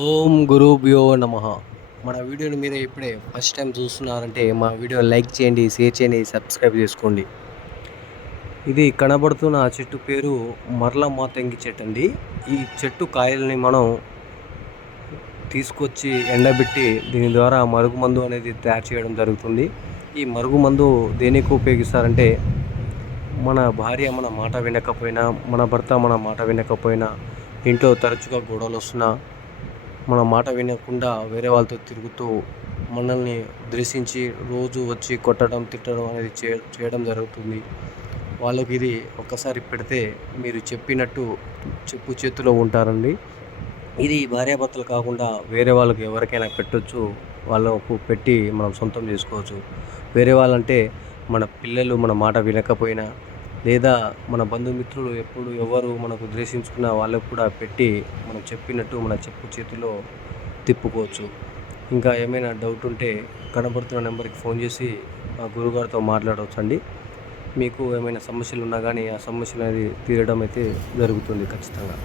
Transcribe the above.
ఓం గురుభ్యో నమ. మన వీడియోని మీరు ఇప్పుడే ఫస్ట్ టైం చూస్తున్నారంటే మా వీడియో లైక్ చేయండి, షేర్ చేయండి, సబ్స్క్రైబ్ చేసుకోండి. ఇది కనబడుతున్న చెట్టు పేరు మరల మాతంగి చెట్టు అండి. ఈ చెట్టు కాయల్ని మనం తీసుకొచ్చి ఎండబెట్టి దీని ద్వారా మరుగుమందు అనేది తయారు చేయడం జరుగుతుంది. ఈ మరుగుమందు దేనికి ఉపయోగిస్తారంటే, మన భార్య మన మాట వినకపోయినా, మన భర్త మన మాట వినకపోయినా, ఇంట్లో తరచుగా గొడవలు వస్తున్నా, మన మాట వినకుండా వేరే వాళ్ళతో తిరుగుతూ మనల్ని ఉద్దేశించి రోజు వచ్చి కొట్టడం, తిట్టడం అనేది చేయడం జరుగుతుంది. వాళ్ళకి ఇది ఒక్కసారి పెడితే మీరు చెప్పినట్టు చెప్పు చేతిలో ఉంటారండి. ఇది భార్యాభర్తలు కాకుండా వేరే వాళ్ళకి ఎవరికైనా పెట్టొచ్చు. వాళ్ళకు పెట్టి మనం సొంతం చేసుకోవచ్చు. వేరే వాళ్ళంటే మన పిల్లలు మన మాట వినకపోయినా, లేదా మన బంధుమిత్రులు ఎప్పుడు ఎవరు మనకు ద్వేషించుకున్న వాళ్ళకు కూడా పెట్టి మనం చెప్పినట్టు మన చెప్పు చేతిలో తిప్పుకోవచ్చు. ఇంకా ఏమైనా డౌట్ ఉంటే కనబడుతున్న నెంబర్కి ఫోన్ చేసి మా గురుగారితో మాట్లాడవచ్చండి. మీకు ఏమైనా సమస్యలు ఉన్నా కానీ ఆ సమస్యలు అనేది తీరడం అయితే జరుగుతుంది ఖచ్చితంగా.